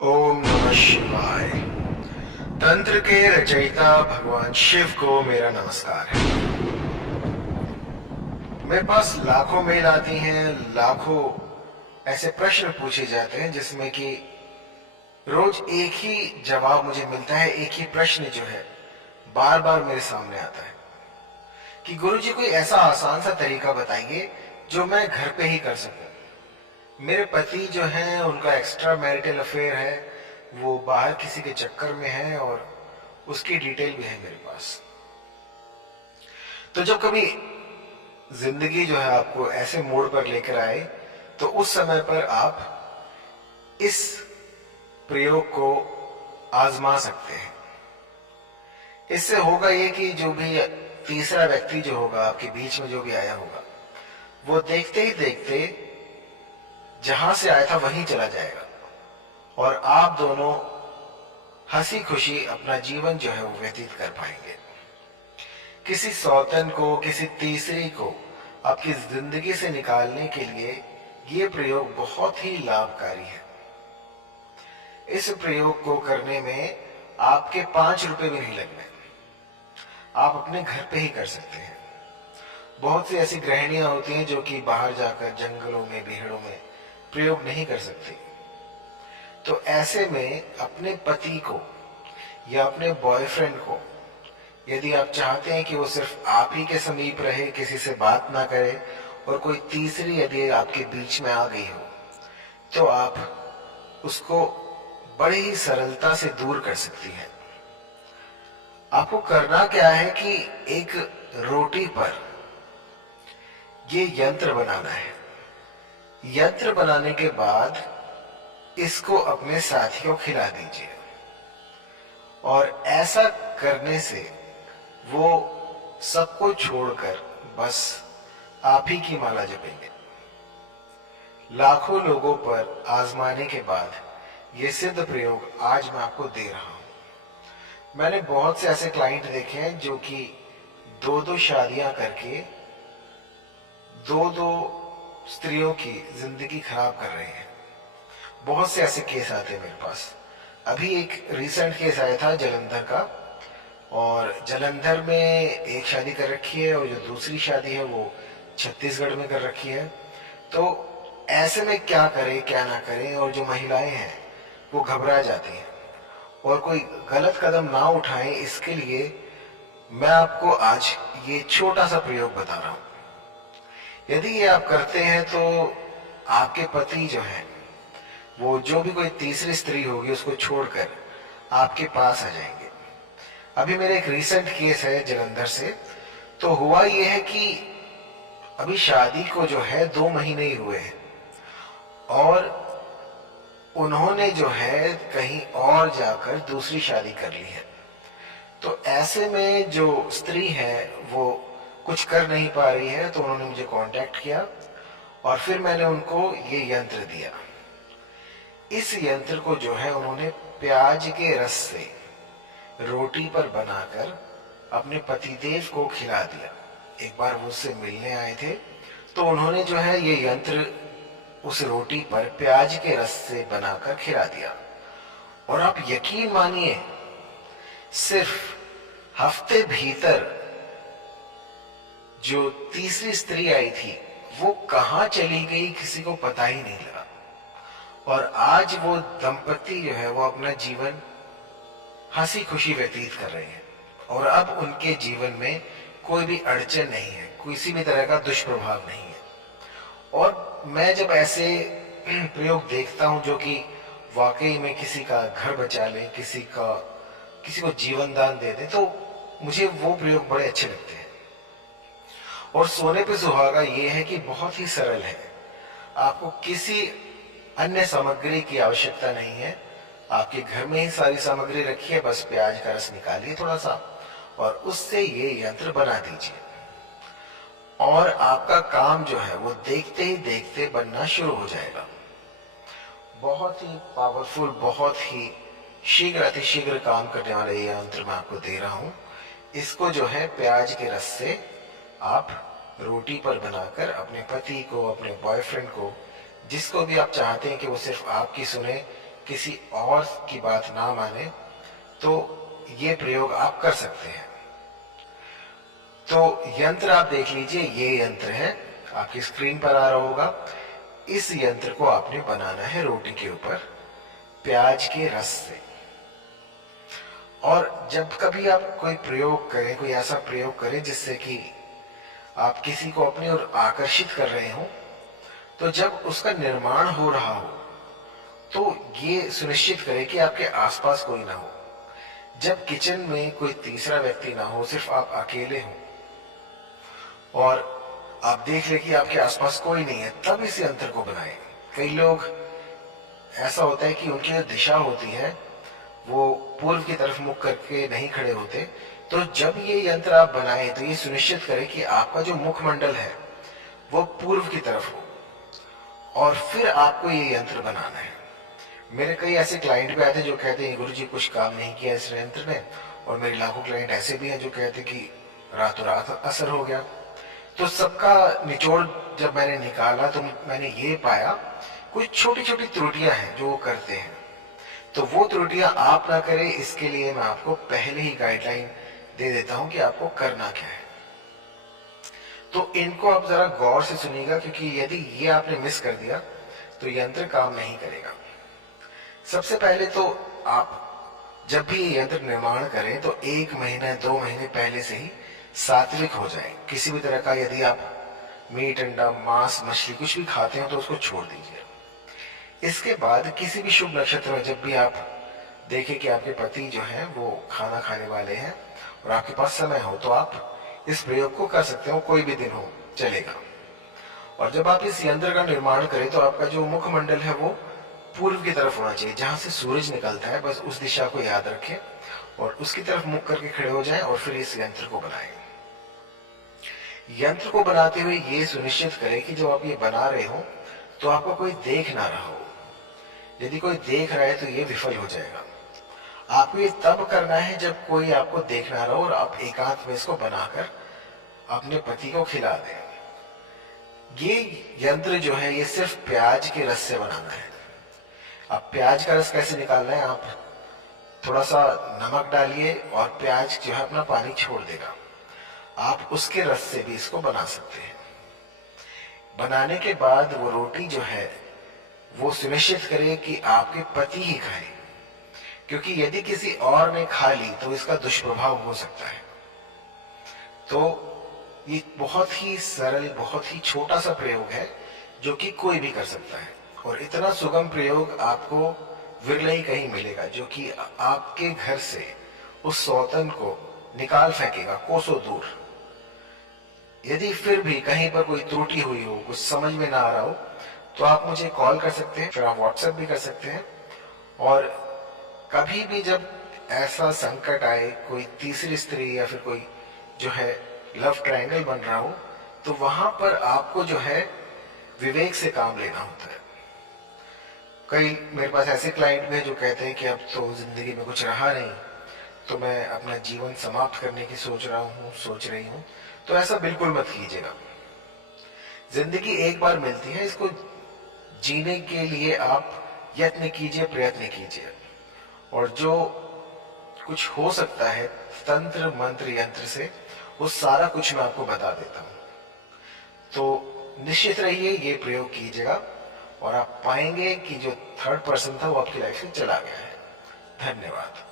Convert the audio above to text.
ओम नमः शिवाय। तंत्र के रचयिता भगवान शिव को मेरा नमस्कार है। मेरे पास लाखों मेल आती हैं, लाखों ऐसे प्रश्न पूछे जाते हैं जिसमें कि रोज एक ही जवाब मुझे मिलता है। एक ही प्रश्न जो है बार बार मेरे सामने आता है कि गुरुजी कोई ऐसा आसान सा तरीका बताइए जो मैं घर पे ही कर सकूं। मेरे पति जो हैं उनका एक्स्ट्रा मैरिटल अफेयर है, वो बाहर किसी के चक्कर में है और उसकी डिटेल भी है मेरे पास। तो जब कभी जिंदगी जो है आपको ऐसे मोड़ पर लेकर आए तो उस समय पर आप इस प्रयोग को आजमा सकते हैं। इससे होगा ये कि जो भी तीसरा व्यक्ति जो होगा आपके बीच में, जो भी आया होगा, वो देखते ही देखते जहां से आया था वहीं चला जाएगा और आप दोनों हंसी खुशी अपना जीवन जो है वो व्यतीत कर पाएंगे। किसी सौतन को, किसी तीसरी को आपकी जिंदगी से निकालने के लिए ये प्रयोग बहुत ही लाभकारी है। इस प्रयोग को करने में आपके 5 रुपए भी नहीं लगने। आप अपने घर पे ही कर सकते हैं। बहुत सी ऐसी गृहिणियां होती हैं जो कि बाहर जाकर जंगलों में, बिहड़ों में प्रयोग नहीं कर सकती। तो ऐसे में अपने पति को या अपने बॉयफ्रेंड को, यदि आप चाहते हैं कि वो सिर्फ आप ही के समीप रहे, किसी से बात ना करे और कोई तीसरी यदि आपके बीच में आ गई हो, तो आप उसको बड़ी ही सरलता से दूर कर सकती हैं। आपको करना क्या है कि एक रोटी पर ये यंत्र बनाना है। यंत्र बनाने के बाद इसको अपने साथियों को खिला दीजिए और ऐसा करने से वो सबको छोड़कर बस आप ही की माला जपेंगे। लाखों लोगों पर आजमाने के बाद ये सिद्ध प्रयोग आज मैं आपको दे रहा हूं। मैंने बहुत से ऐसे क्लाइंट देखे हैं जो कि 2-2 शादियां करके 2-2 स्त्रियों की जिंदगी खराब कर रहे हैं। बहुत से ऐसे केस आते हैं मेरे पास। अभी एक रिसेंट केस आया था जलंधर का, और जलंधर में एक शादी कर रखी है और जो दूसरी शादी है वो छत्तीसगढ़ में कर रखी है। तो ऐसे में क्या करें क्या ना करें, और जो महिलाएं हैं वो घबरा जाती हैं और कोई गलत कदम ना उठाएं, इसके लिए मैं आपको आज ये छोटा सा प्रयोग बता रहा हूं। यदि ये आप करते हैं तो आपके पति जो है वो जो भी कोई तीसरी स्त्री होगी उसको छोड़कर आपके पास आ जाएंगे। अभी मेरा एक रिसेंट केस है जलंधर से। तो हुआ ये है कि अभी शादी को जो है 2 महीने ही हुए हैं और उन्होंने जो है कहीं और जाकर दूसरी शादी कर ली है। तो ऐसे में जो स्त्री है वो कुछ कर नहीं पा रही है, तो उन्होंने मुझे कांटेक्ट किया और फिर मैंने उनको ये यंत्र दिया। इस यंत्र को जो है उन्होंने प्याज के रस से रोटी पर बनाकर अपने पतिदेव को खिला दिया। एक बार वो उससे मिलने आए थे तो उन्होंने जो है ये यंत्र उस रोटी पर प्याज के रस से बनाकर खिला दिया। और आप यकीन मानिए, सिर्फ हफ्ते भीतर जो तीसरी स्त्री आई थी वो कहां चली गई किसी को पता ही नहीं लगा। और आज वो दंपति जो है वो अपना जीवन हंसी खुशी व्यतीत कर रहे हैं और अब उनके जीवन में कोई भी अड़चन नहीं है, किसी भी तरह का दुष्प्रभाव नहीं है। और मैं जब ऐसे प्रयोग देखता हूं जो कि वाकई में किसी का घर बचा ले, किसी को जीवन दान दे दे, तो मुझे वो प्रयोग बड़े अच्छे लगते हैं। और सोने पे सुहागा ये है कि बहुत ही सरल है। आपको किसी अन्य सामग्री की आवश्यकता नहीं है। आपके घर में ही सारी सामग्री रखी है, बस प्याज का रस निकालिए थोड़ा सा और उससे ये यंत्र बना दीजिए और आपका काम जो है वो देखते ही देखते बनना शुरू हो जाएगा। बहुत ही पावरफुल, बहुत ही शीघ्र अतिशीघ्र काम करने वाला ये यंत्र मैं आपको दे रहा हूं। इसको जो है प्याज के रस से आप रोटी पर बनाकर अपने पति को, अपने बॉयफ्रेंड को, जिसको भी आप चाहते हैं कि वो सिर्फ आपकी सुने, किसी और की बात ना माने तो ये प्रयोग आप कर सकते हैं। तो यंत्र आप देख लीजिए, ये यंत्र है, आपकी स्क्रीन पर आ रहा होगा। इस यंत्र को आपने बनाना है रोटी के ऊपर प्याज के रस से। और जब कभी आप कोई प्रयोग करें, कोई ऐसा प्रयोग करें जिससे कि आप किसी को अपनी ओर आकर्षित कर रहे हो, तो जब उसका निर्माण हो रहा हो तो ये सुनिश्चित करें कि आपके आसपास कोई ना हो। जब किचन में कोई तीसरा व्यक्ति ना हो, सिर्फ आप अकेले हो और आप देख ले कि आपके आसपास कोई नहीं है, तब इस यंत्र को बनाएं। कई लोग ऐसा होता है कि उनकी जो दिशा होती है वो पूर्व की तरफ मुख करके नहीं खड़े होते। तो जब ये यंत्र आप बनाएं तो ये सुनिश्चित करें कि आपका जो मुखमंडल है वो पूर्व की तरफ हो और फिर आपको ये यंत्र बनाना है। मेरे कई ऐसे क्लाइंट भी आते हैं जो कहते हैं गुरुजी कुछ काम नहीं किया इस यंत्र ने, और मेरे लाखों क्लाइंट ऐसे भी हैं जो कहते हैं कि रातों रात असर हो गया। तो सबका निचोड़ जब मैंने निकाला तो मैंने ये पाया कुछ छोटी छोटी त्रुटियां हैं जो वो करते हैं। तो वो त्रुटियां आप ना करें, इसके लिए मैं आपको पहले ही गाइडलाइन दे देता हूं कि आपको करना क्या है। तो इनको आप जरा गौर से सुनिएगा, क्योंकि यदि ये आपने मिस कर दिया तो यंत्र काम नहीं करेगा। सबसे पहले तो आप जब भी ये यंत्र निर्माण करें तो 1 महीना 2 महीने पहले से ही सात्विक हो जाए। किसी भी तरह का यदि आप मीट, अंडा, मांस, मछली कुछ भी खाते हो तो उसको छोड़ दीजिए। इसके बाद किसी भी शुभ नक्षत्र में जब भी आप देखें कि आपके पति जो है वो खाना खाने वाले हैं और आपके पास समय हो, तो आप इस प्रयोग को कर सकते हो, कोई भी दिन हो चलेगा। और जब आप इस यंत्र का निर्माण करें तो आपका जो मुखमंडल है वो पूर्व की तरफ होना चाहिए, जहां से सूरज निकलता है। बस उस दिशा को याद रखें और उसकी तरफ मुख करके खड़े हो जाएं और फिर इस यंत्र को बनाएं। यंत्र को बनाते हुए ये सुनिश्चित करें कि जब आप ये बना रहे हो तो आपको कोई देख ना रहा हो। यदि कोई देख रहा है तो ये विफल हो जाएगा। आपको ये तब करना है जब कोई आपको देख ना रहा हो और आप एकांत में इसको बनाकर अपने पति को खिला दें। ये यंत्र जो है ये सिर्फ प्याज के रस से बनाना है। अब प्याज का रस कैसे निकालना है, आप थोड़ा सा नमक डालिए और प्याज जो है अपना पानी छोड़ देगा। आप उसके रस से भी इसको बना सकते हैं। बनाने के बाद वो रोटी जो है वो सुनिश्चित करें कि आपके पति ही खाए, क्योंकि यदि किसी और ने खा ली तो इसका दुष्प्रभाव हो सकता है। तो ये बहुत ही सरल, बहुत ही छोटा सा प्रयोग है जो कि कोई भी कर सकता है, और इतना सुगम प्रयोग आपको विरला ही कहीं मिलेगा जो कि आपके घर से उस सौतन को निकाल फेंकेगा कोसों दूर। यदि फिर भी कहीं पर कोई त्रुटि हुई हो, कुछ समझ में ना आ रहा हो, तो आप मुझे कॉल कर सकते हैं, फिर आप व्हाट्सएप भी कर सकते हैं। और कभी भी जब ऐसा संकट आए, कोई तीसरी स्त्री या फिर कोई जो है लव ट्रायंगल बन रहा हो, तो वहां पर आपको जो है विवेक से काम लेना होता है। कई मेरे पास ऐसे क्लाइंट भी हैं जो कहते हैं कि अब तो जिंदगी में कुछ रहा नहीं, तो मैं अपना जीवन समाप्त करने की सोच रही हूँ। तो ऐसा बिल्कुल मत कीजिएगा। जिंदगी एक बार मिलती है, इसको जीने के लिए आप यत्न कीजिए, प्रयत्न कीजिए। और जो कुछ हो सकता है तंत्र मंत्र यंत्र से, वो सारा कुछ मैं आपको बता देता हूं। तो निश्चित रहिए, ये प्रयोग कीजिएगा और आप पाएंगे कि जो थर्ड पर्सन था वो आपकी लाइफ से चला गया है। धन्यवाद।